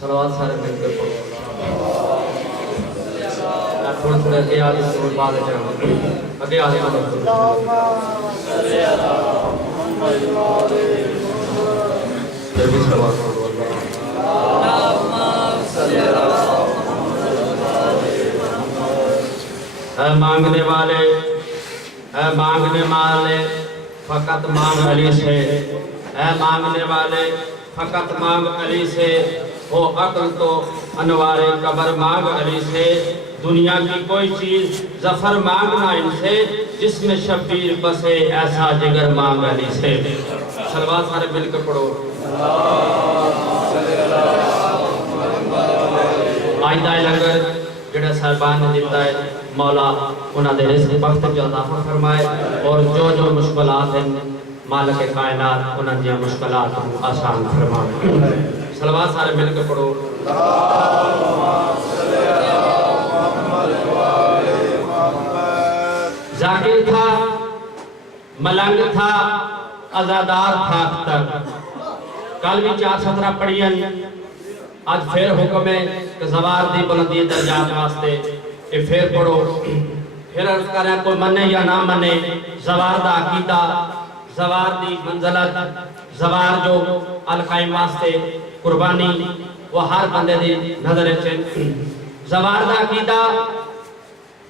صلوات سارے مل کے پڑھو تھوڑے تھوڑے اگے آدھے سور بعد جاؤں اگے آدھے آدھے جلدی صلوات پڑھو اے مانگنے والے اے مانگنے والے فقط مانگ علی سے اے مانگنے والے فقط مانگ علی سے ہو عقل تو انوار قبر مانگ علی سے دنیا کی کوئی چیز ظفر مانگنا ان سے جس میں شبیر بسے ایسا جگر مانگ علی سے صلوات سارے مل کے پڑھو آئندہ لنگر جڑا صاحبان نے دیتا ہے مولا انہاں دے رزق وقت جو اضافہ فرمائے اور جو جو مشکلات ہیں مالک کائنات انہاں دیا مشکلات آسان فرمائے صلوات سارے مل کے پڑھو ذاکر تھا ملنگ تھا ازادار تھا اختر کل بھی 4:17 پڑھی ہیں آج پھر حکم ہے کہ زوار دی بلندی درجات واسطے کہ پھر پڑھو پھر عرض کریں کوئی منے یا نہ منے زوار دا عقیدہ زوار دی منزلت زوار جو القائم واسطے قربانی وہ ہر بندے دی نظر چن زوار دا عقیدہ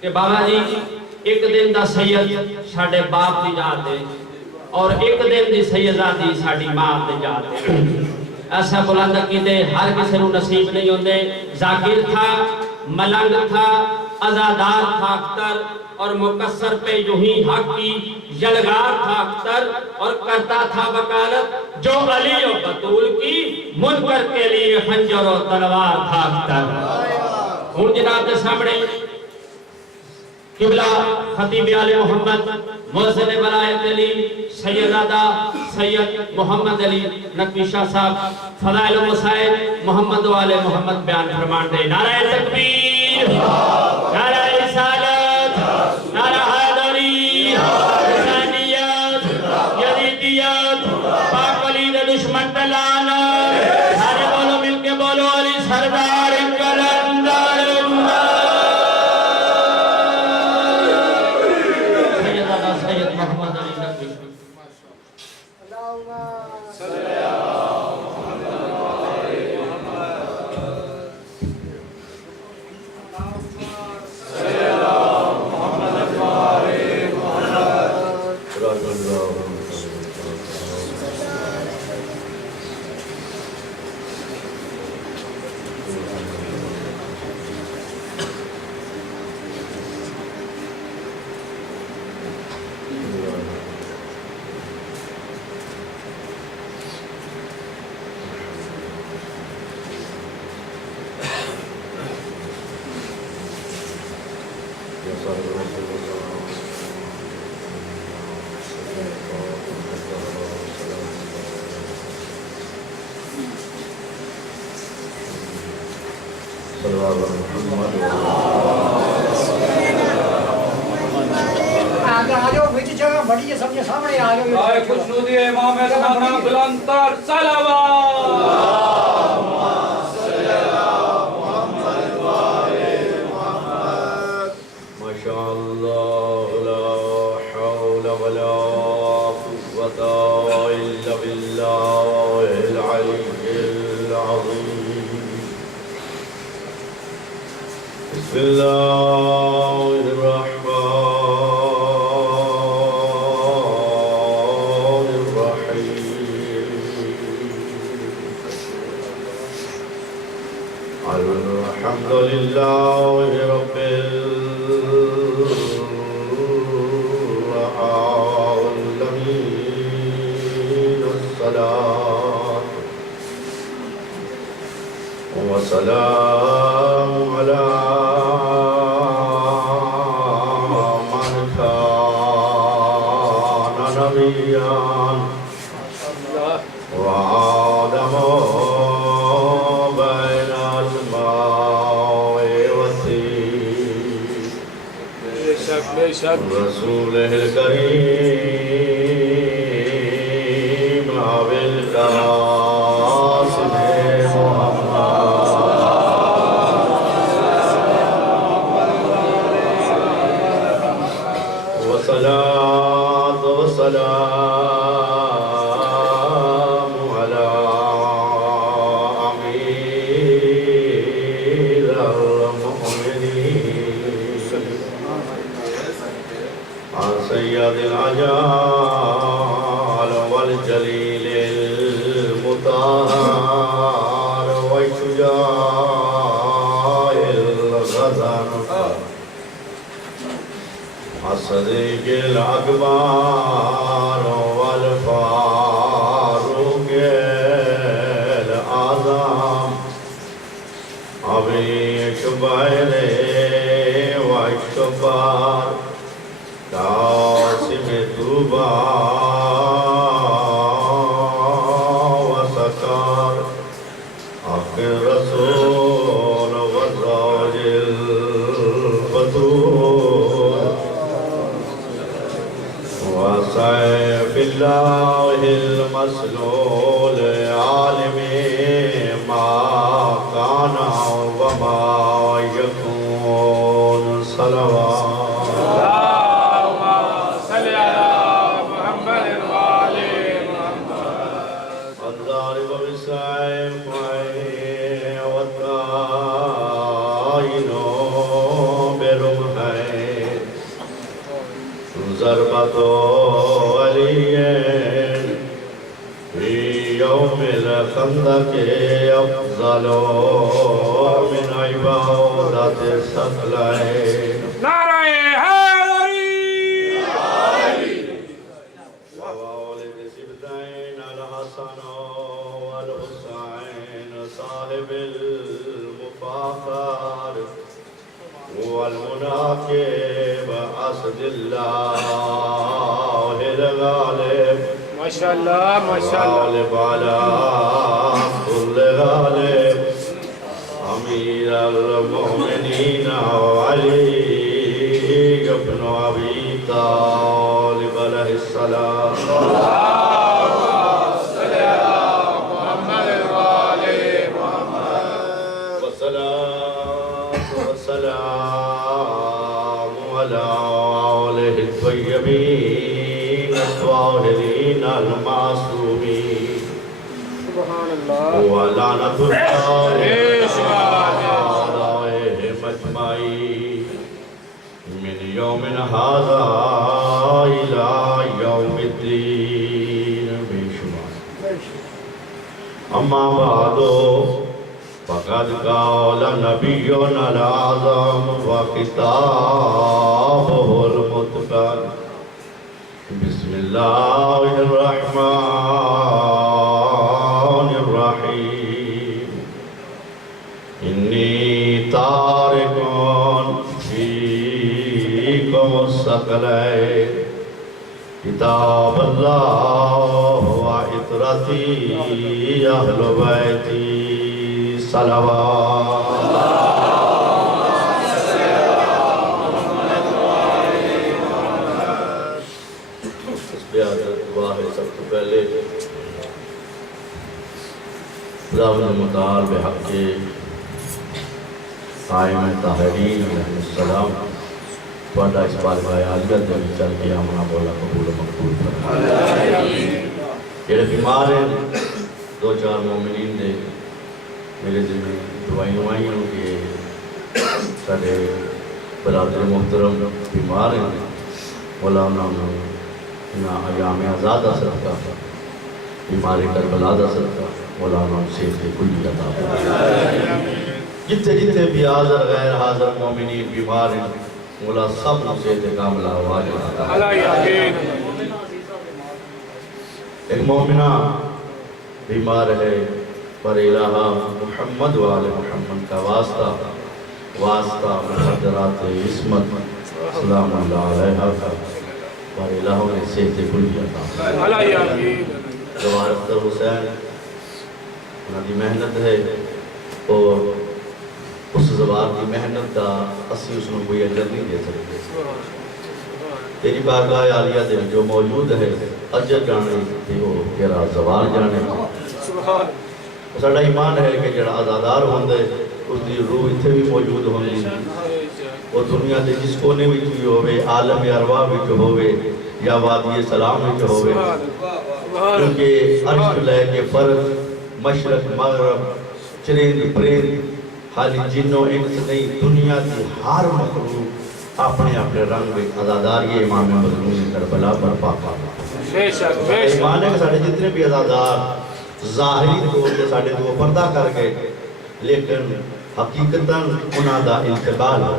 کہ بابا جی ایک دن دا سید ساڑھے باپ دی جاتے اور ایک دن دی سیدہ دی ساڑھی ماں دی جاتے ایسا بلند عقیدے ہر کسی نو نصیب نہیں ہوندے ذاکر تھا ملنگ تھا ازادار تھا اختر اور مقصر پہ یوں ہی حق کی یلغار تھا اختر اور کرتا تھا وکالت جو علی و بطول کی منکر کے لیے خنجر و تلوار تھا اختر ہوں جناب کے سامنے قبلہ خطیب آل محمد محسن ولایت علی سیدادہ سید محمد علی نقوی شاہ صاحب فضائل و مسائل محمد و آل محمد بیان فرمان دے نعرہ تکبیر نعرہ رسالت نعرہ حیدری حسینیت یزیدیت پاک ولی دے دشمن تلانا سارے بولو مل کے بولو علی سردار کلندر خوشنودی امام زمانہ بلندتر صلوات ماشاءاللہ لا حول ولا قوة الا بالله العلي العظيم بسم الله الرحمن الحمد لله رب العالمين الصلاة والسلام على من كان نبيا وآدم رسوله الكريم أبي القاسم محمد المجال والجليل المطهر والشجاع الغزر الصديق الأكبر والفاروق الأعظم أبي شبير والشبار قاسم طوبى وسكر حق الرسول والزوج البتول وسيف الله المسلول عالم ما كان وما يكون صلوات اللهم صل على محمد وآل محمد. الضارب بالسيف والطائن برمحين ضربة علي في يوم الخندق أفضل من عبادة الثقلين نعرہ حیدری. وولد سبتين الحسن والحسين صاحب المفاخر والمناكب أسد الله الغالب ماشاءاللہ ماشاءاللہ. غالب على كل غالب أمير المؤمنين وعلي بن أبي طالب عليه السلام صل على محمد وآل محمد. والصلاة والسلام على آله الطيبين الطاهرين المعصومين سبحان اللہ. ولعنة الله إيش عليهم أجمعين من يوم هذا إلى يوم الدين بشمال. أما بعد فقد قال نبينا الأعظم وكتابه المتقن بسم الله الرحمن الرحيم إني تارك فيكم الثقلين كتاب الله وعطرتي أهل بيتي صلوات سب سے پہلے خداوند متعال بحق کے قائم طاہرین علیہ السلام تھوڑا اس بار کا عالیت دے چل کے آمنا بولا قبول و مقبول فرمائے. جڑے بیمار ہیں دو چار مومنین دے میرے دل میں دعائیں کہ سارے برادر محترم بیمار ہیں مولا انہوں نا ایام آزاد اثر کا بیماری کربلا اثر کا مولانا صحت کلی عطا فرمائے. جتنے جتنے بھی حاضر غیر حاضر مومنین بیمار ہیں مولا سب صحت کاملہ واجب عطا فرمائے. ایک مومنہ بیمار ہے پر الہ محمد وآل محمد کا واسطہ مقدرات عصمت سلام اللہ علیہ پر الہ نے صحت کلی عطا فرمائے. جوہر اختر حسین انہوں کی محنت ہے اور اس زبان کی محنت کا اسی اس نے کوئی اجر نہیں دے سکتے. تیری بارگاہ عالیہ دے جو موجود ہے اجر جانے تھی وہ تیرا زبان جانے ساڑھا ایمان ہے کہ جڑا آزادار ہوندے اس دی روح اتھے بھی موجود ہوندی وہ دنیا دے جس کونے بھی بھی ہوئے عالم ارواح بھی جو ہوئے یا وادی سلام بھی جو ہوئے کیونکہ عرش لے کے فرض مشرق مغرب چریند پریند خالی جنوں انس نہیں دنیا کی ہر مخلوق اپنے اپنے رنگ میں عزاداری امام مظلوم کربلا برپا فرما بے شک بے شک ایمان ہے کہ ساڑھے جتنے بھی عزادار ظاہری طور سے ساڑھے دو پردہ کر کے لیکن حقیقتاً انہاں دا انتقال ہو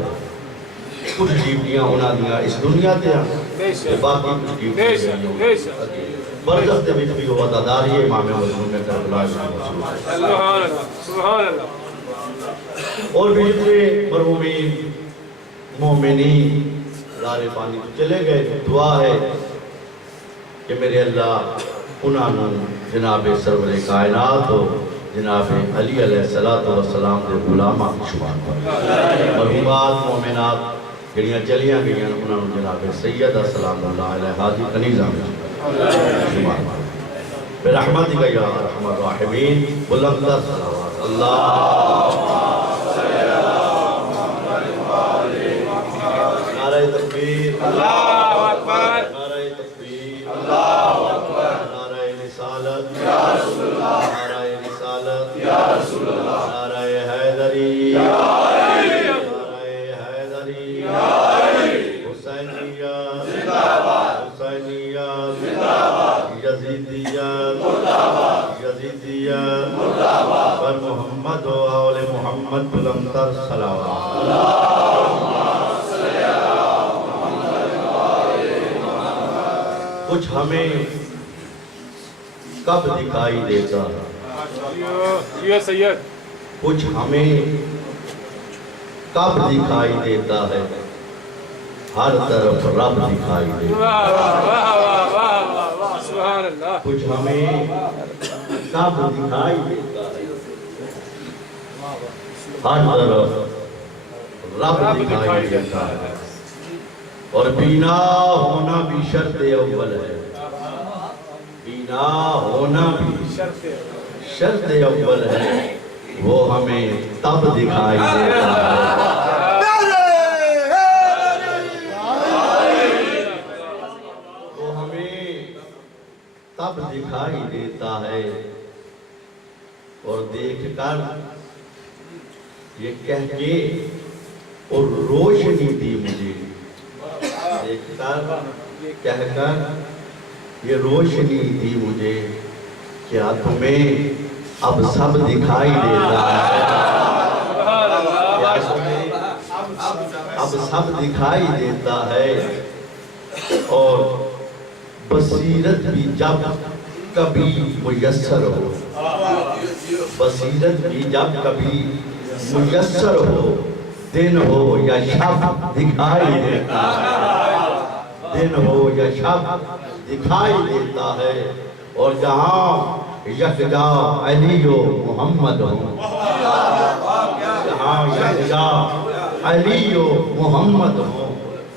کچھ ڈیوٹیاں انہاں دیا اس دنیا تے بے شک باقی کچھ بے ڈیوٹیاں شک بے شک برزخ دے وچ بھی وہ عزاداری امام مظلوم کربلا سبحان اللہ سبحان اللہ اور بھی جتنے مرحومین مومنین لارے پانی تو چلے گئے دعا ہے کہ میرے اللہ انہوں جناب سرور کائنات ہو جناب علی علیہ السلام دے غلامہ شمار پر مرحومات مومنات جڑیاں چلیاں گئیاں انہوں جناب سیدہ سلام اللہ علیہ حاضر کنیزہ میں شمار پر برحمتک یا ارحم الراحمین بلندر صلوات اللہ نعرہ تکبیر اللہ اکبر نعرہ تکبیر اللہ اکبر نعرہ رسالت یا رسول اللہ نعرہ رسالت یا رسول اللہ نعرہ حیدری یا علی نعرہ حیدری یا علی حسینیت زندہ باد حسینیت زندہ باد یزیدیت مردہ باد یزیدیت مردہ باد پر محمد و آل محمد بلندر صلوات اللہم صلی اللہ کچھ ہمیں کب دکھائی دیتا جیو سید کچھ ہمیں کب دکھائی دیتا ہے ہر طرف رب دکھائی دیتا واہ واہ واہ واہ واہ واہ سبحان اللہ کچھ ہمیں کب دکھائی دیتا ہے ہر طرف رب دکھائی دیتا ہے اور بینا ہونا بھی شرط اول ہے بینا ہونا بھی شرط اول ہے وہ ہمیں تب دکھائی دیتا ہے وہ ہمیں تب دکھائی دیتا ہے اور دیکھ کر یہ کہہ کے اور روشنی دی مجھے دیکھ کر کہہ کر یہ روشنی دی مجھے کیا تمہیں اب سب دکھائی دیتا ہے کیا تمہیں اب سب دکھائی دیتا ہے اور بصیرت بھی جب کبھی میسر ہو بصیرت بھی جب کبھی میسر ہو دن ہو یا شب دکھائی دیتا ہے دن ہو یا شب دکھائی دیتا ہے اور جہاں یکجا علی و محمد ہو جہاں یکجا علی و محمد ہو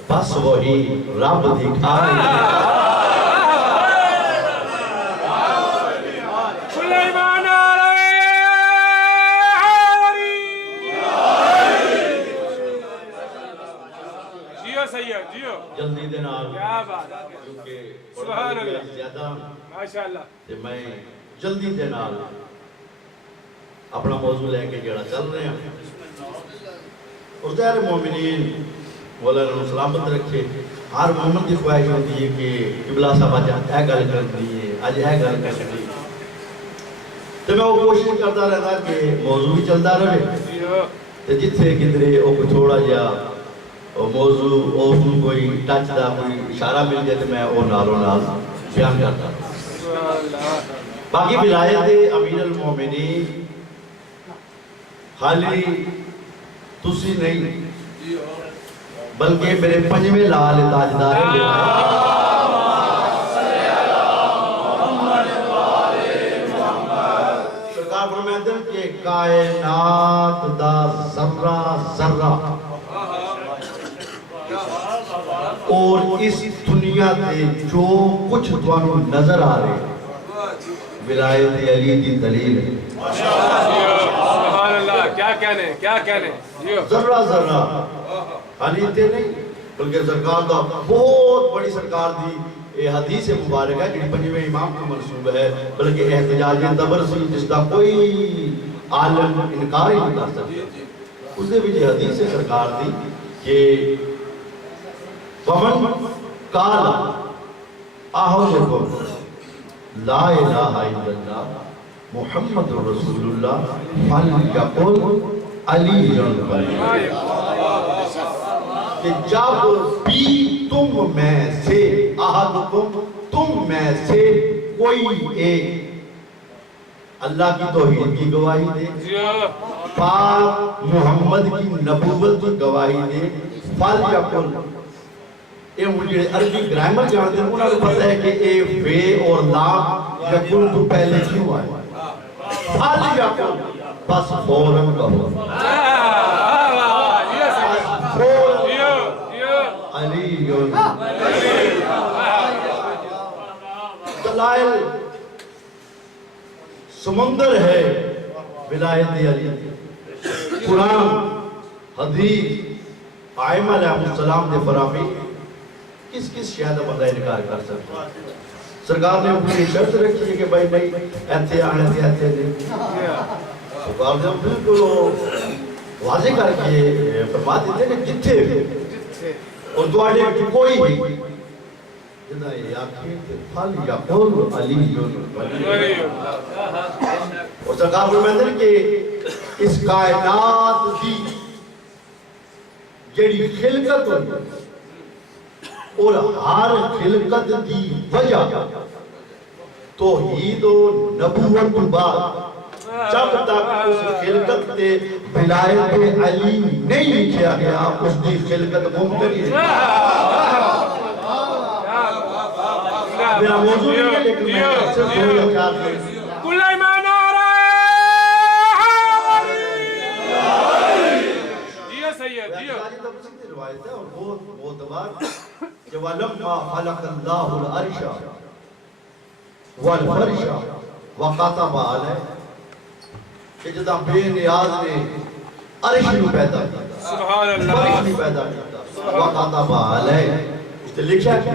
بس وہی رب دکھائی دیتا ہے سلیمان علیہ جیو سید جیو جلدی دے نال کیا بات کیونکہ سبحان اللہ زیادہ ماشاءاللہ تے میں جلدی دے نال اپنا موضوع لے کے جڑا چل رہے ہیں اور غیر مومنین مولا انہوں سلامت رکھے ہر مومن کی خواہش ہوتی ہے کہ قبلہ صاحب آج اے گل کر دیئے آج اے گل کر دیئے تو میں وہ کوشش کرتا رہتا کہ موضوع بھی چلتا رہے جیو تے جتھے کدرے وہ تھوڑا جا موضوع اوزو کوئی ٹچ دا کوئی اشارہ مل جائے تو میں وہ نالوں نال بیان کرتا سبحان اللہ باقی ولایت امیر المومنین خالی تسی نہیں بلکہ میرے پنجویں لال تاجدار ولایت سرکار فرماتے ہیں کہ کائنات دا ذرہ ذرہ اور اس دنیا تے جو کچھ دوانوں نظر آ رہے ولایت علی دی دلیل ہے سبحان اللہ کیا کہنے جیو ذرہ ذرہ علی تے نہیں بلکہ سرکار دا بہت بڑی سرکار دی یہ حدیث مبارک ہے جنہی پنجویں امام کو منصوب ہے بلکہ احتجاج تبرسی جس کا کوئی عالم انکار ہی نہیں کر سکتا اس نے بھی یہ حدیث سرکار دی کہ ومن قال احدکم لا الہ الا اللہ محمد رسول اللہ فلیقل علی ولی، کہ جب بھی تم میں سے احدکم تم میں سے کوئی ایک اللہ کی توحید کی گواہی دے، پاک محمد کی نبوت کی گواہی دے، فلیقل، یہ مجھے عربی گرامر جانتے ہیں، انہوں نے پتہ ہے کہ اے فے اور لام یقل تو پہلے کیوں آئے، فلیقل، بس فوراً کہو، علی دلائل سمندر ہے ولایت علی، قرآن حدیث آئمہ علیہ السلام نے فراہمی، کس کس شہدہ بندہ انکار کر سکتا؟ سرکار نے اپنی شرط رکھی ہے کہ بھائی نہیں ایتھے آنے تھے ایتھے نہیں، سرکار نے بالکل واضح کر کے فرما دیتے کہ جتھے اور دوارے کوئی بھی جنہا یہ آخری پھل یا قول علی ولی، اور سرکار فرمائے کہ اس کائنات کی جڑی خلقت ہوئی اور ہر خلقت کی وجہ توحید و نبوت بعد جب تک اس خلقت تے ولایت علی نہیں لکھیا گیا اس دی خلقت ممکن ہی نہیں۔ میرا موضوع نہیں ہے لیکن میں صرف دو یا چار کل ایمان آ رہا ہے، جیو سید جیو، روایت ہے اور وہ معتبر کہ وَلَمَّا خَلَقَ اللَّهُ الْعَرْشَ وَالْفَرْشَ وَقَتَبَ عَلَيْهِ، کہ جدا بے نیاز نے عرش نو پیدا کیا، سبحان اللہ، فرش نو پیدا کیا، وَقَتَبَ عَلَيْهِ، اس نے لکھا کہ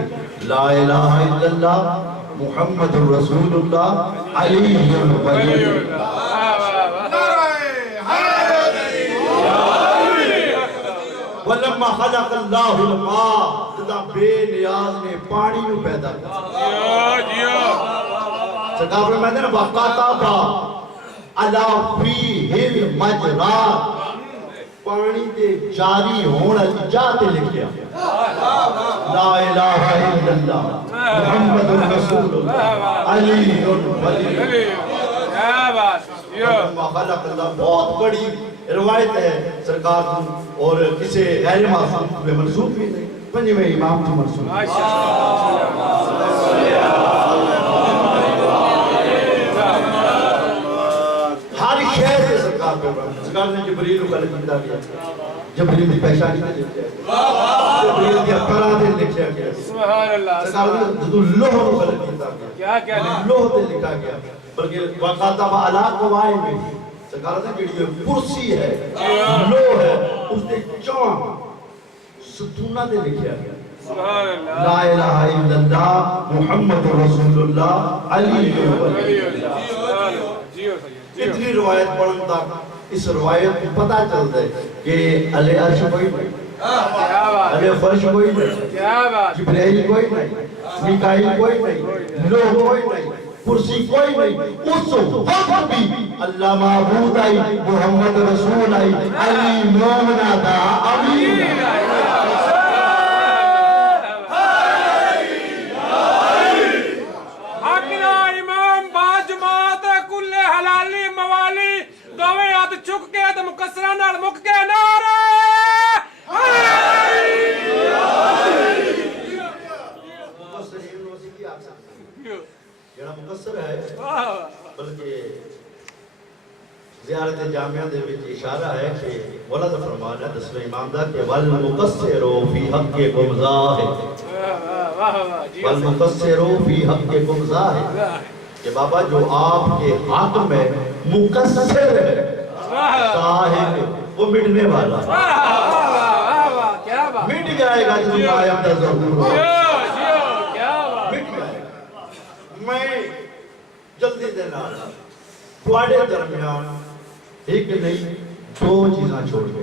لا الہ الا اللہ محمد رسول اللہ علی ولی، وَلَمَّا خَلَقَ اللَّهُ الْمَاءَ، جدا بے نیاز نے پانی نو پیدا کیا، سرکار میں نے وَقَتَبَ عَلَى فِيهِ الْمَجْرَى، پانی دے جاری ہونا جاتے لکھیا، لا الہ الا اللہ محمد رسول اللہ علی ولی، خلق اللہ، بہت بڑی روایت ہے سرکار اور کسے غیر معصوم میں منسوب بھی نہیں، پنجویں امام کی منسوب، ہر شہر سے سرکار پہ بڑھا، سرکار نے جبریل کو کلک کیتا گیا، جبریل کی پیشانی نے لکھیا گیا، جبریل کی اپرا نے لکھیا گیا، سرکار نے جدو لوہ کو کلک کیتا گیا، لوہ نے لکھا گیا، بلکہ وقاتب علی قوائے میں سرکار نے جڑی کرسی ہے لوہ ہے اس نے چون ستونہ دے لکھیا گیا، لا الہ الا اللہ محمد رسول اللہ علی ولی، اتنی روایت پڑھن تک اس روایت کو پتہ چلتا ہے کہ علی عرش کوئی نہیں، علی فرش کوئی نہیں، جبرائیل کوئی نہیں، میکائیل کوئی نہیں، لوح کوئی نہیں، کرسی کوئی نہیں، اس وقت بھی اللہ معبود آئی، محمد رسول آئی، علی مومنہ دا امین، چک کے تو مکسرہ نال مک کے نعرہ جڑا مقصر ہے بلکہ زیارت جامعہ دے وچ اشارہ ہے کہ مولا دا فرمان ہے 10ویں امام دا کہ والمقصر فی حقکم ظاہر، والمقصر فی حقکم ظاہر، کہ بابا جو آپ کے حق میں مقصر ہے صاحب وہ مٹنے والا مٹ جائے گا جو قائم دا ظہور ہو، مٹ جائے گا۔ میں جلدی دینا تھوڑے درمیان ایک نہیں دو چیزاں چھوڑ کے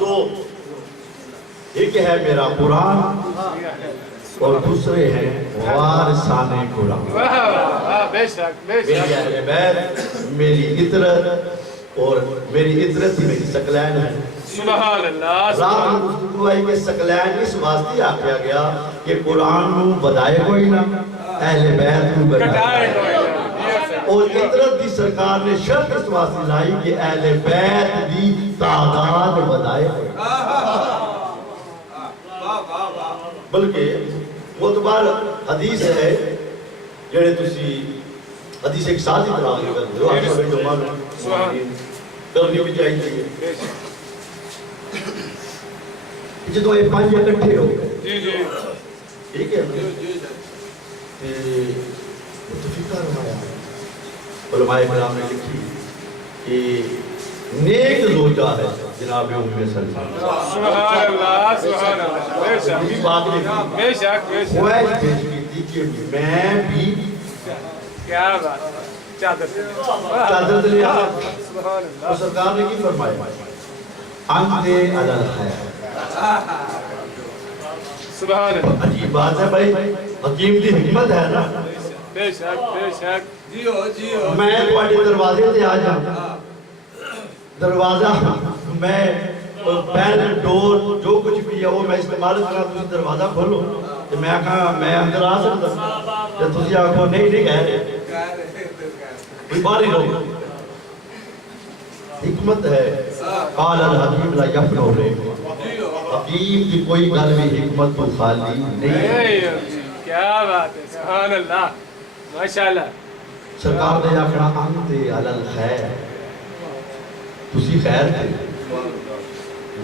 دو ایک ہے میرا قرآن اور دوسرے ہیں وارثان قرآن. واہ واہ بے شک بے میری شک. اہل بیت میری عطرت اور میری عطرت ہی میری سکلین ہے. سبحان اللہ. رات میں گفتگو آئی کہ سکلین اس واسطے آکھیا گیا کہ قرآن نو بدائے کوئی نہ اہل بیت نو کٹائے بدائے کوئی نہ. اور عطرت دی سرکار نے شرط اس واسطے لائی کہ اہل بیت دی تعداد بدائے کوئی نہ. بلکہ معتبر حدیث ہے جڑے تسی حدیث ایک ساتھ ہی تراغی کرتے ہو آپ سبھی جمعہ کرنی بھی چاہیے. جدو یہ پانچ اکٹھے ہو گئے جی جی ٹھیک ہے متفقہ روایا علماء کرام نے لکھی کہ نیک زوجہ ہے جناب ام سلمہ. سبحان اللہ سبحان اللہ بے شک یہ بات لکھی بے شک بے شک. خواہش بھیج کی تھی کہ میں بھی کیا بات ہے. چادر سے چادر لے آیا. سبحان اللہ. اور سرکار نے کی فرمایا انت علی الخیر. سبحان اللہ. عجیب بات ہے بھائی حکیم دی حکمت ہے نا. بے شک بے شک. میں تواڈے دروازے تے آ جاؤں دروازہ میں پہل ڈور جو کچھ بھی ہے وہ میں استعمال کرا تسی دروازہ کھولو تو میں کہا میں اندر آ سکتا تے تسی آکھو نہیں نہیں کہہ رہے کوئی باہر ہی رہو. حکمت ہے قال الحکیم لا یفنو رہے حکیم کی کوئی گل بھی حکمت تو خالی نہیں ہے. کیا بات ہے. سبحان اللہ ماشاءاللہ. سرکار نے آکھنا انت علی الخیر تسی خیر تھے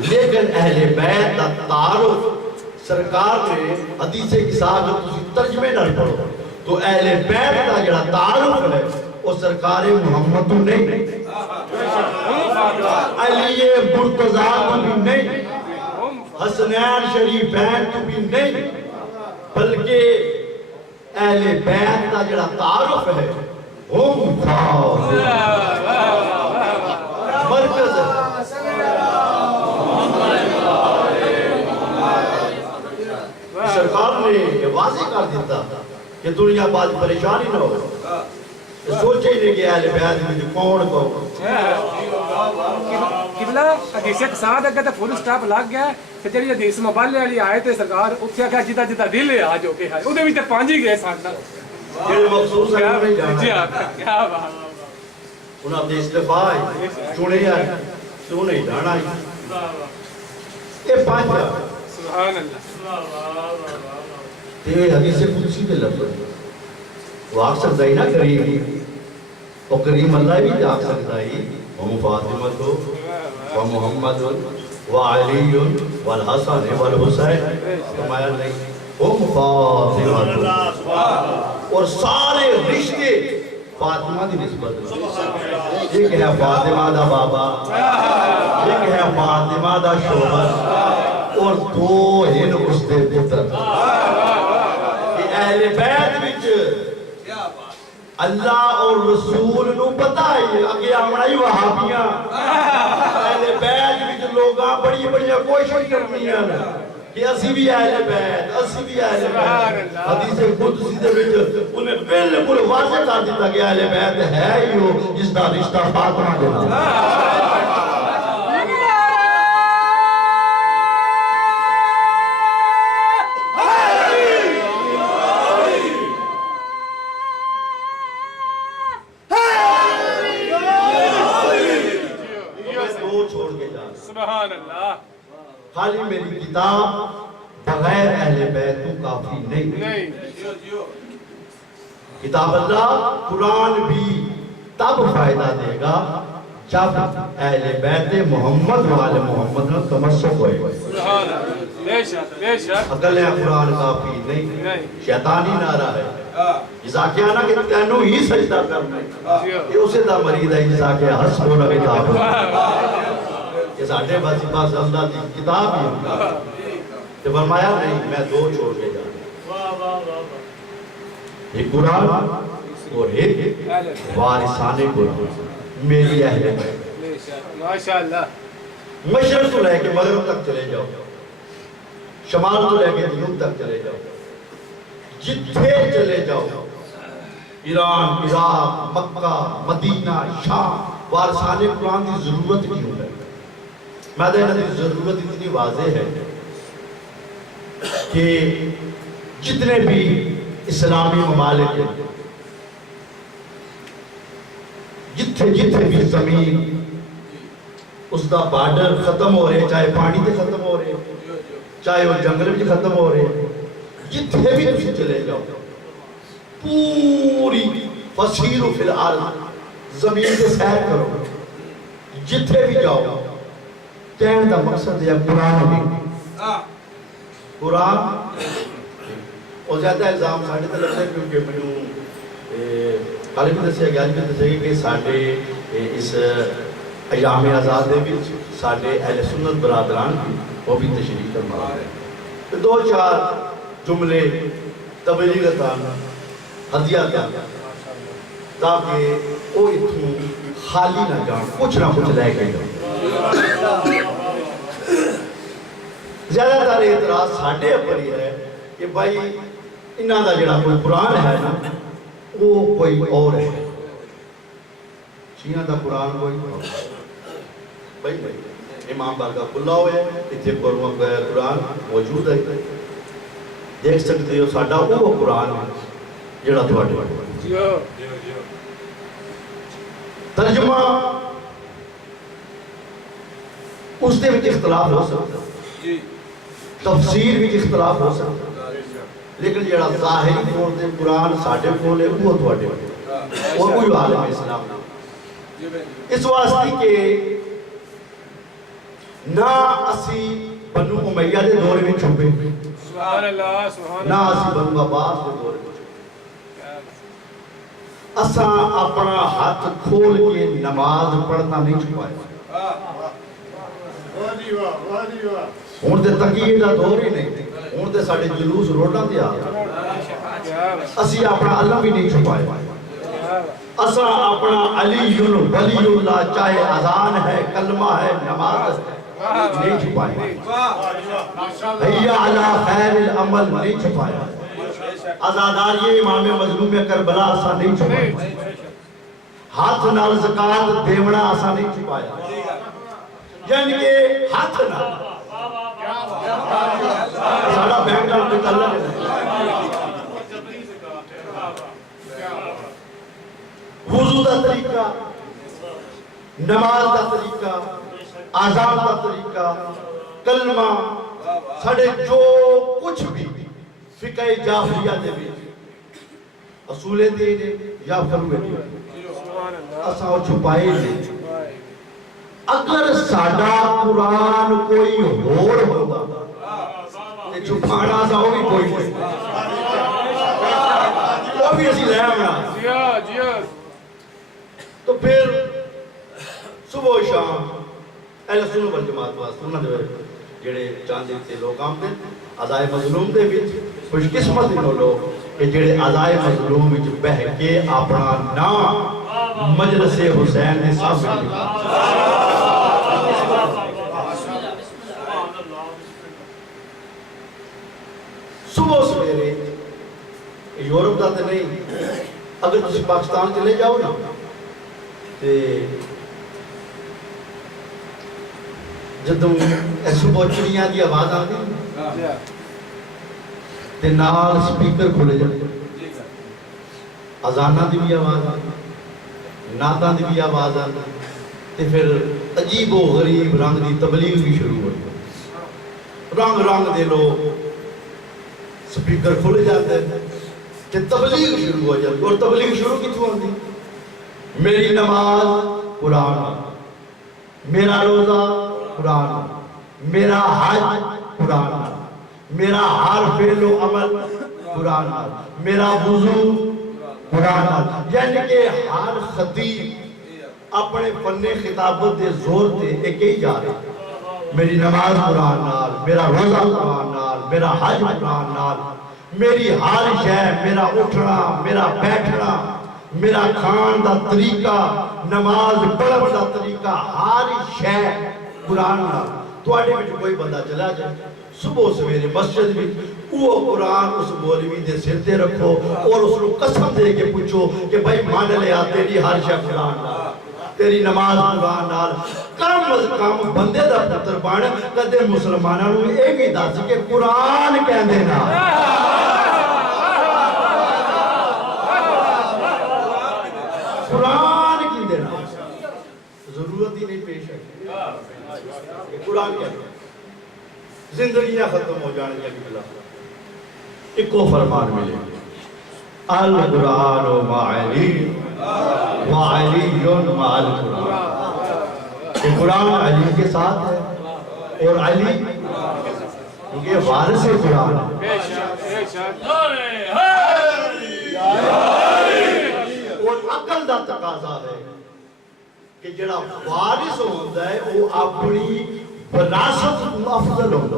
لیکن اہل بیت دا تعارف سرکار نے حدیث کی صاحب جو تسی ترجمے نہ پڑھو تو اہل بیت دا جڑا تعارف ہے وہ سرکار محمد تو نہیں علی مرتضی تو بھی نہیں حسنین شریفین تو بھی نہیں بلکہ اہل بیت دا جڑا تعارف ہے ہم خاص مرکز سرکار نے یہ واضح کر دیتا کہ دنیا بعد پریشانی نہ ہو. سوچے ہی نہیں کہ اہل بیت میں کون کون قبلہ حدیث کے ساتھ اگر فل سٹاپ لگ گیا تے جڑی حدیث مبالغے والی آئے تے سرکار اوتھے کہ جدا جدا دل ہے آ جو کہ ہے اودے وچ تے پانچ ہی گئے سن. جڑے مخصوص ہے نہیں جی جانا کیا بات. انہاں دے استفاء چنے ہے تو نہیں جانا یہ پانچ سبحان اللہ. تے حدیث قدسی دے لفظ وہ آکھ سکتا ہی نا کریم اور کریم اللہ بھی آکھ سکتا ہی ہم فاطمہ تو و محمد و علی والحسن والحسین فرمایا نہیں ہم فاطمہ تو اور سارے رشتے فاطمہ دی نسبت ایک ہے فاطمہ دا بابا ایک ہے فاطمہ دا شوہر اور دو ہیں اس دے پتر. اہل بیت وچ اللہ اور رسول نو پتہ ہے اگے آمنا ہی وہابیاں اہل بیت وچ لوگاں بڑی بڑی کوشش کرنیاں کہ اسی بھی اہل بیت اسی بھی اہل بیت. حدیث قدسی دے وچ انہیں بالکل واضح کر دیتا کہ اہل بیت ہے ہی ہو جس کا رشتہ فاطمہ دے نال. سبحان اللہ. خالی میری کتاب بغیر اہل بیت تو کافی نہیں. کتاب اللہ قرآن بھی تب فائدہ دے گا جب اہل بیت محمد والے محمد نے تمسک ہوئے. سبحان اللہ. بے شک بے شک. اکل قرآن کافی نہیں. شیطانی نعرہ ہے جسا کیا نا کہ تینوں ہی سجدہ کرنا ہے یہ اسے دا مرید ہے جسا کہ حسبنا کتاب کہ ساڑھے باسی پاس اللہ دی کتاب ہی ہوگا تو فرمایا نہیں میں دو چھوڑ کے جانا ایک قرآن اور ایک وارثان قرآن میری اہل بیت. ماشاءاللہ. مشرق سے لے کے مغرب تک چلے جاؤ شمال تو لے کے جنوب تک چلے جاؤ، جتھے چلے جاؤ، ایران، عراق، مکہ، مدینہ، شام، وارثان قرآن کی ضرورت کیوں ہے؟ میں دیکھنا کی ضرورت اتنی واضح ہے کہ جتنے بھی اسلامی ممالک ہیں، جتھے جتھے بھی زمین اس دا بارڈر ختم ہو رہے، چاہے پانی تے ختم ہو رہے، چاہے وہ جنگل بھی ختم ہو رہے، جتھے بھی تسی چلے جاؤ، پوری فسیر فی الارض زمین سے سیر کرو، جتھے بھی جاؤ، کہنے دا مقصد ہے قرآن نہیں، قرآن اور زیادہ الزام ساڑھے تے لگتا ہے کیونکہ میں کل بھی دسیا گیا بھی دسیا گیا کہ ساڑھے اس ایام آزاد دے بھی ساڑھے اہل سنت برادران بھی وہ بھی تشریف فرما رہے ہیں، دو چار جملے تبلیغتاً ہدیاتاً تاکہ وہ اتنی خالی نہ جان، کچھ نہ کچھ لے کے جاؤ۔ زیادہ تر اعتراض ساڑھے پر ہی ہے کہ بھائی انہاں دا جڑا کوئی قرآن ہے نا وہ کوئی اور ہے، شیعہ دا قرآن کوئی اور ہے۔ بھائی امام بارگاہ کھلا ہوئے اتنے قرآن موجود ہے، دیکھ سکتے ہو ساڈا وہ قرآن ہے جڑا تھوڑے ترجمہ اس دے وچ اختلاف ہو سکتا، تفسیر وچ اختلاف ہو سکتا، لیکن جڑا ظاہری طور تے قرآن ساڈے کول ہے وہ تھوڑے اور کوئی عالم اسلام اس واسطے کہ نہ اسی بنو امیہ دے دور میں چھپے، سبحان اللہ سبحان نہ اللہ، اسی بنو عباس دے دور میں چھپے، اساں اپنا ہاتھ کھول کے نماز پڑھنا نہیں چھپایا، ہون دے تقیہ دا دور ہی نہیں، ہون دے ساڑھے جلوس روڈاں دے آگا، اسی اپنا اللہ بھی نہیں چھپایا، اساں اپنا علی ولی اللہ چاہے اذان ہے، کلمہ ہے، نماز ہے نہیں چھپایا، حیا علی خیر العمل نہیں چھپایا، عزاداری امام مظلوم کربلا اساں نہیں چھپایا، ہاتھ نال زکاة دیونا اساں نہیں چھپایا، یعنی کہ ہاتھ نال ساڑا بینک ڈال کے اللہ وضو دا طریقہ، نماز دا طریقہ، آزان دا طریقہ، کلمہ، ساڑھے جو کچھ بھی فقہ جعفریہ دے بھی اصول دین یا فروع دین اساں وہ چھپائے دیں۔ اگر ساڑا قرآن کوئی ہور ہوگا تے چھپانا سا وہ بھی کوئی نہیں، وہ بھی اسی لے آمنا، تو پھر صبح و شام اہل سنت والجماعت واسطے انہاں دے جڑے چاندے تے لوگ آمدے عزائے مظلوم دے وچ خوش قسمت انہوں لوگ کہ جڑے عزائے مظلوم وچ بہ کے اپنا نام مجلس حسین نے ثابت کیا۔ صبح سویرے یورپ دا تے نہیں، اگر تسی پاکستان چلے جاؤ نا تے جدوں صبح چڑیاں دی آواز آندی تے نال سپیکر کھلے جاندے، اذاناں دی بھی آواز آندی، نعتاں دی بھی آواز آندی، تے پھر عجیب و غریب رنگ دی تبلیغ بھی شروع ہوئی، رنگ رنگ دے لوگ سپیکر کھل جاتے ہیں کہ تبلیغ شروع ہو جاتی، اور تبلیغ شروع کتوں ہوتی؟ میری نماز قرآن، میرا روزہ قرآن، میرا حج قرآن، میرا ہر فعل و عمل قرآن، میرا وضو قرآن، یعنی کہ ہر خطیب اپنے فن خطابت دے زور تے ایک ہی جا رہے، میری نماز قرآن نال، میرا روزہ قرآن نال، میرا حج قرآن نال، میری ہر شے، میرا اٹھنا، میرا بیٹھنا، میرا کھان دا طریقہ، نماز پڑھن دا طریقہ، ہر شے قرآن نال۔ تو آڈے میں کوئی بندہ چلا جائے صبح سویرے مسجد بھی وہ قرآن اس مولوی دے سر تے رکھو اور اس کو قسم دے کے پوچھو کہ بھائی مان لیا تیری ہر شے قرآن نال، تیری نماز قرآن نال، کم از کم بندے دا پتر بن کدے مسلماناں نوں اے وی دس کہ قرآن کہندے نا قرآن کہندے نا، ضرورت ہی نہیں پیش ہے قرآن کہندے زندگیاں ختم ہو جانے کی بلا ایک کو فرمان ملے القرآن معلی وعلی مع القرآن، کہ قرآن علی کے ساتھ ہے اور علی کیونکہ وارث قرآن اور عقل دا تقاضا ہے کہ جڑا وارث ہوتا ہے وہ اپنی وراثت کو افضل ہوتا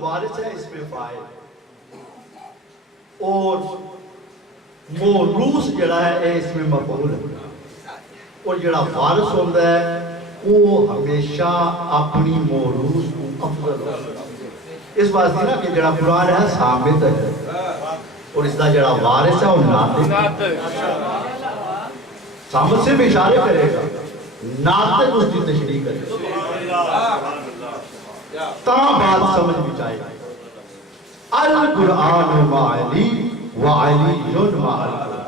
وارث ہے اس میں فائل اور موروث جڑا ہے اس میں مفعول ہے اور جڑا وارث ہوتا ہے وہ ہمیشہ اپنی موروث کو افضل ہوتا ہے اس واسطے نا کہ جڑا قرآن ہے ثابت ہے اور اس دا جڑا وارث ہے وہ ناطق ثابت سے بھی اشارے کرے گا ناطق اس کی تشریح کرے گا تاں بات سمجھ بھی جائے گا القرآن معلی وعلی مع القرآن،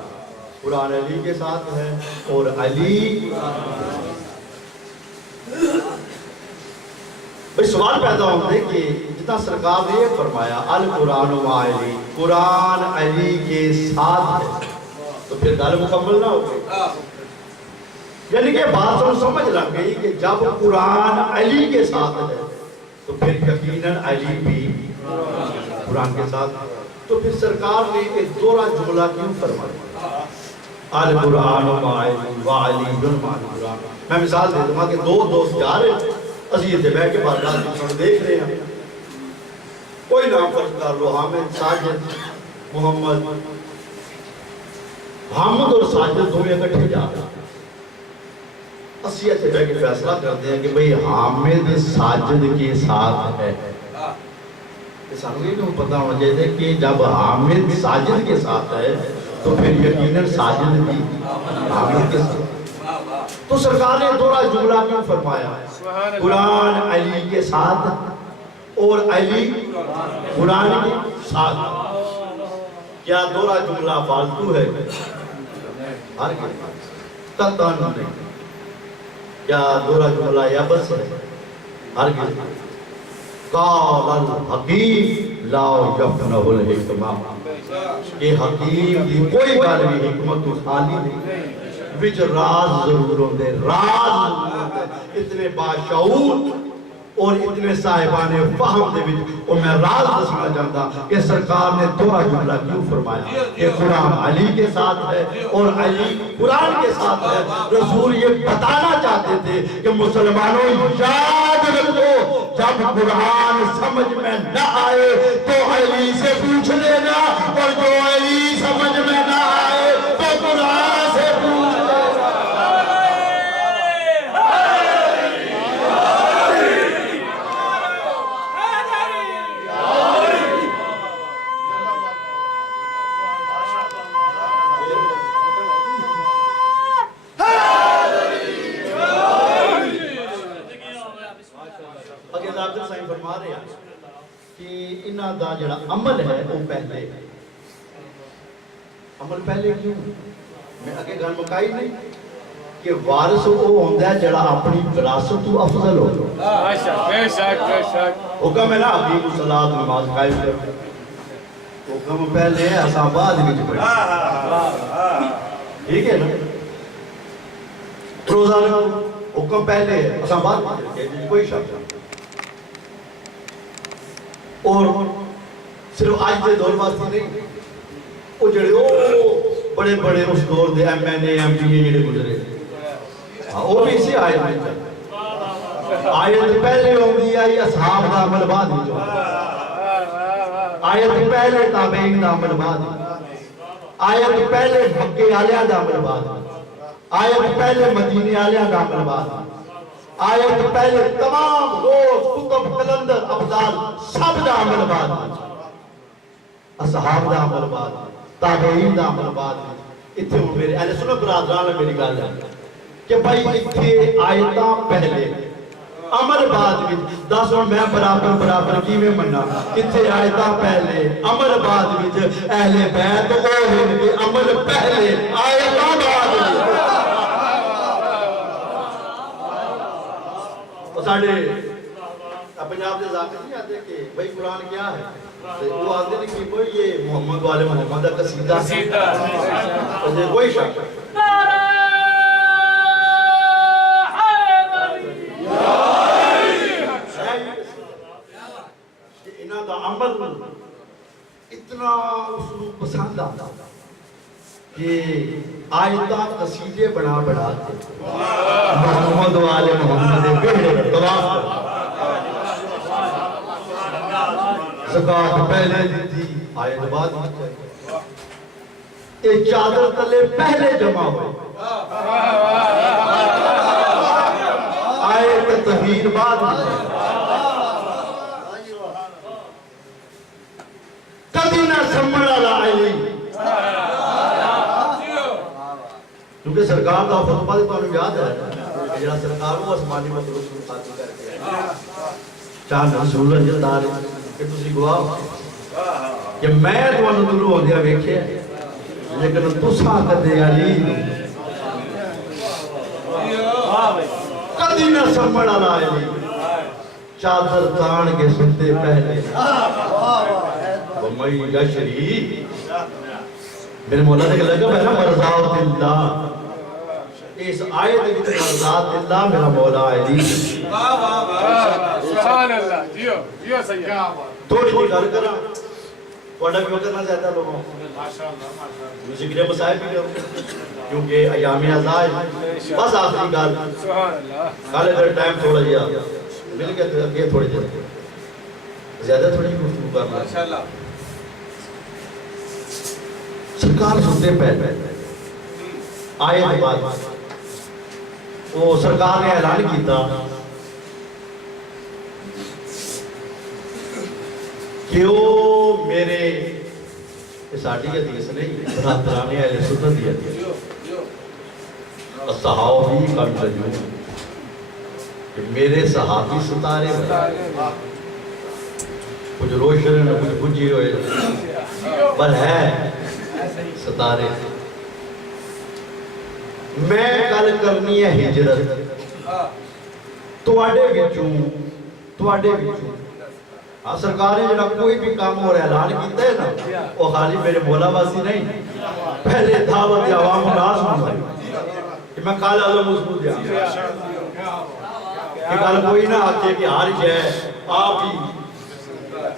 قرآن علی کے ساتھ ہے اور علی بھئی سوال پیدا ہوتے کہ جتنا سرکار نے یہ فرمایا القرآن معلی قرآن علی کے ساتھ ہے تو پھر گل مکمل نہ ہو گئی، یعنی کہ بات سمجھ لگ گئی کہ جب قرآن علی کے ساتھ ہے تو پھر یقیناً علی بھی قرآن کے ساتھ، تو پھر سرکار نے ایک دورہ جملہ کیوں فرمایا القرآن معلی وعلی مع القرآن؟ میں مثال دے دوں کہ دو دوست جا رہے ہیں عزیز بیٹھ کے بارگاہ میں دیکھ رہے ہیں، کوئی نام فرض کر لو حامد ساجد محمد اور ساجد دونوں اکٹھے جا رہے ہیں، اسیت سے بیٹھ کے فیصلہ کرتے ہیں کہ بھئی حامد ساجد کے ساتھ ہے، سانو یہ نہیں پتہ ہونا چاہیے کہ جب حامد ساجد کے ساتھ ہے تو پھر یقیناً ساجد بھی حامد کے ساتھ، تو سرکار نے دورہ جملہ کیوں فرمایا قرآن علی کے ساتھ اور علی قرآن کے ساتھ؟ کیا دورہ جملہ فالتو ہے؟ قطعاً نہیں۔ کیا دورہ جملہ یا بس ہے؟ ہرگز قال الحکیم لا یفنہ الحکمہ، کہ حکیم دی کوئی گل بھی حکمت تو خالی نہیں، وچ راز ضرور ہوندے، راز ضرور ہوندے، اتنے باشعور اور اتنے صاحبان فہم دے وچ اور میں راز دسنا چاہتا کہ سرکار نے دورہ جملہ کیوں فرمایا کہ قرآن علی کے ساتھ ہے اور علی قرآن کے ساتھ ہے۔ رسول یہ بتانا چاہتے تھے کہ مسلمانوں یاد رکھو جب قرآن سمجھ میں نہ آئے تو علی سے پوچھ لینا، اور جو علی سمجھ میں نہ آئے تو قرآن سے پوچھ لینا۔ فرما رہے ہیں کہ انہاں دا جڑا عمل ہے وہ پہلے، عمل پہلے کیوں؟ میں اگے گل مکائی نہیں کہ وارث وہ ہوندا ہے جڑا اپنی وراثت تو افضل ہو۔ بے شک حکم ہے نا اقیموا الصلاۃ، نماز قائم کرو، حکم پہلے ہے اساں بعد وچ پڑھیں، ٹھیک ہے نا؟ روزہ رکھو، حکم پہلے ہے اساں بعد وچ پڑھیں، کوئی شک نہیں۔ اور صرف آج دے دور واسطے نہیں، وہ جڑے بڑے بڑے اس دور دے M N A M P A جڑے گزرے وہ بھی اسی آیت میں آیت پہلے ہوندی ہے یا اصحاب دا عمل بعد وچ، آیت پہلے تابعین دا عمل بعد آیت پہلے مکے آلیاں دا عمل بعد آیت پہلے مدینے آلیاں دا عمل بعد آیت پہلے تمام روز کتب کلندر افضال سب دا عمل بعد اصحاب دا عمل بعد تابعین دا عمل بعد اتھے ہوں میرے اہل سنت برادران میں میری گل ہے کہ بھائی اتھے آیتاں پہلے عمل بعد بھی دس اور میں برابر کی میں مننا اتھے آیتاں پہلے عمل بعد بھی اہل بیت اوہن کے عمل پہلے آیتاں بعد بھی اور ساڑھے پنجاب دے ذاکر نہیں آتے کہ بھائی قرآن کیا ہے وہ آتے ہیں کہ بھائی یہ محمد والے محمد کا قصیدہ ہے کوئی شک انہاں دا عمل اتنا اسلوب پسند آتا کہ آیتاں قصیدے بنا کے محمد والے محمد کے طواف زکاة پہلے دیتی آیت بعد ایک چادر تلے پہلے جمع ہوئے آیت تحیر بعد کبھی نہ سمڑا لائلی کیونکہ سرکار کا خطبہ تو انہوں یاد ہے جہاں سرکار کو اسمانی مطلوب سنفاتی کر کے چاند رسول اللہ جلدار کہ تسی گواہ کہ میں تو انہوں دلو ہو دیا ویکھے لیکن تسا کدے علی کدی نہ سمڑا لائلی چادر تان کے سنتے پہلے وَمَنْ يَشْرِي میرے مولا نے لگا ہے نا مرضات اللہ اس آیت کی مرضات اللہ میرا مولا علی سبحان اللہ جیو جیو سید تھوڑی سی گل کرا تھوڑا بھی وقت نہ زیادہ لوگوں ذکر مسائل بھی کروں کیونکہ ایام عزائے بس آخری گل سبحان اللہ کل اگر ٹائم تھوڑا جیا مل گیا تو اگے تھوڑی دیر زیادہ تھوڑی گفتگو کرنا ماشاءاللہ سرکار سنتے پہلے آیت بعد وہ سرکار نے اعلان کیتا کہ وہ میرے ساڑھی حدیث نہیں برادران اہل سنت دی حدیث الصحابی کا تجربہ کہ میرے صحابی ستارے کچھ روشن کچھ بجھے ہوئے پر ہے ستارے میں کل کرنی ہے ہجرت تواڈے وچوں سرکار نے جڑا کوئی بھی کام ہو رہا اعلان کیتا ہے نا وہ خالی میرے مولا واسی نہیں پہلے دعوت عوام الناس ہوئی کہ میں کل عالم مضبوط دیا کہ کل کوئی نہ آکے کہ ہر جائے آپ ہی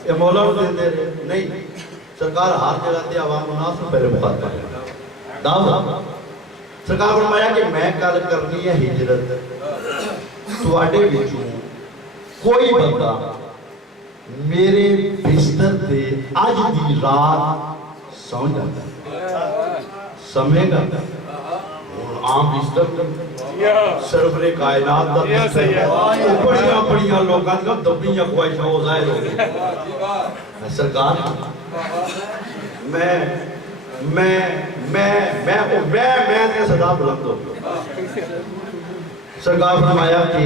یہ مولا دے دے نہیں سرکار ہر جگہ تے عوام الناس میں پہلے مخاطب ہے دعوت سرکار فرمایا کہ میں کل کرنی ہے ہجرت تواڈے وچوں کوئی بندہ میرے بستر دے اج دی رات سو جاتا سمے گا عام بستر سرور کائنات دا بستر بڑیاں لوگاں کا دبیاں خواہشاں ہو ظاہر ہو گئی سرکار میں صدا بلند ہو سرکار فرمایا کہ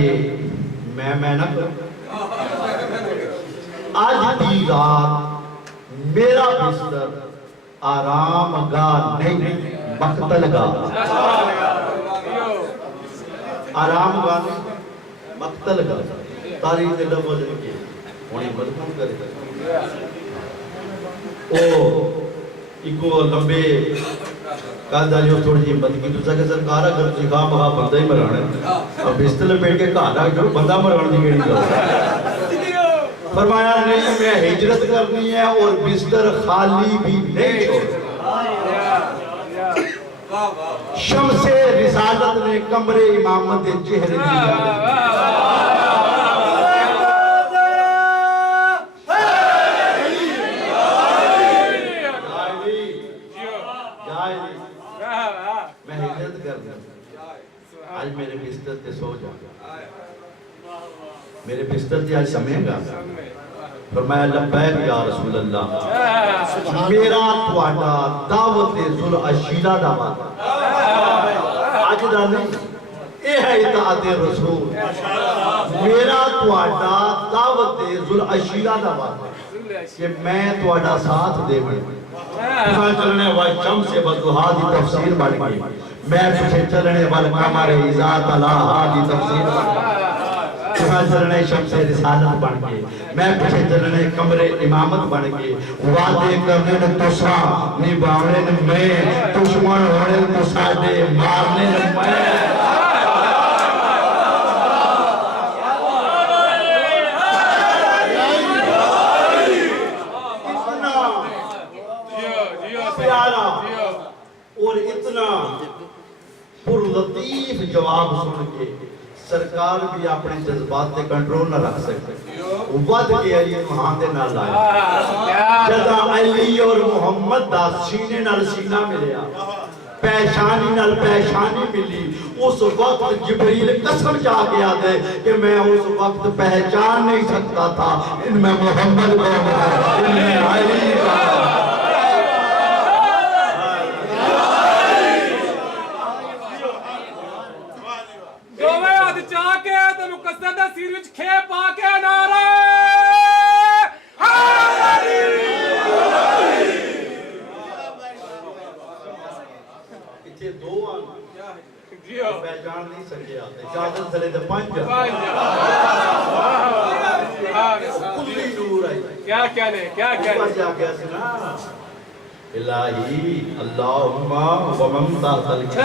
میں نہ کروں آج دی رات میرا بستر آرام گاہ نہیں مقتل گاہ آرام گاہ نہیں مقتل گاہ تاریخ لفظ کے انہیں مضمون کرے او ایکو لمبے کہتا جو تھوڑی جی بندگی تو سکے سرکار اگر جگہ بہا بندہ ہی مرانا اب بستر بیٹھ کے کہا جو بندہ مرانا دی گیڑی کرتا فرمایا نہیں میں ہجرت کرنی ہے اور بستر خالی بھی نہیں چھوڑ شمس رسالت نے کمرے امامت چہرے دیا میرے بستر سے آج سمیں گا فرمایا لبیک یا رسول اللہ میرا تواڈا دعوت ذل عشیرہ دا وعدہ آج دا نہیں اے ہے اطاعت رسول میرا تواڈا دعوت ذل عشیرہ دا وعدہ کہ میں تواڈا ساتھ دے میں چلنے والے شمس سے بدوہا دی تفسیر بڑھ گئی میں پیچھے چلنے والے قمر اذا طلعا دی تفسیر بڑھ گئی چلنے شمس رسالت بن کے میں پیچھے چلنے کمرے امامت بن کے وعدے کرنے تسا نبھاونے میں دشمن ہونے تو ساڈے مارنے میں اور اتنا پر لطیف جواب سن کے سرکار بھی اپنے جذبات تے کنٹرول نہ رکھ سکتے ود کے علی وہاں دے نہ لائے جدا علی اور محمد دا سینے نال سینہ ملیا پیشانی نال پیشانی ملی اس وقت جبریل قسم چاہ کے آدھے کہ میں اس وقت پہچان نہیں سکتا تھا ان میں محمد کو ان میں علی کا پہچان نہیں سکے آتے جادت سلے دے پنج کلی نور آئی کیا کہنے کیا کہنے جا گیا سنا الہی اللہم وممتا تلک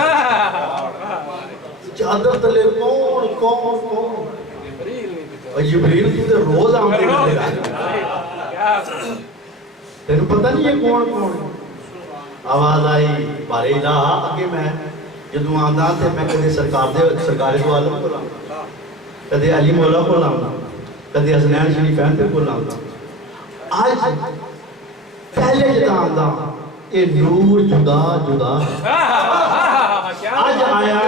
جادت سلے کون کون کون جبریل تو تے روز آمدے گا تینو پتہ نہیں ہے کون کون آواز آئی بارے الہ اگے میں جدو آندہ تھے میں کدے سرکار کو عالم کو لاؤں کدے علی مولا کو لاؤں کدے حسنین شریفین پہ کو لاؤں آج پہلے جدا آندہ اے نور جدا جدا آج آیا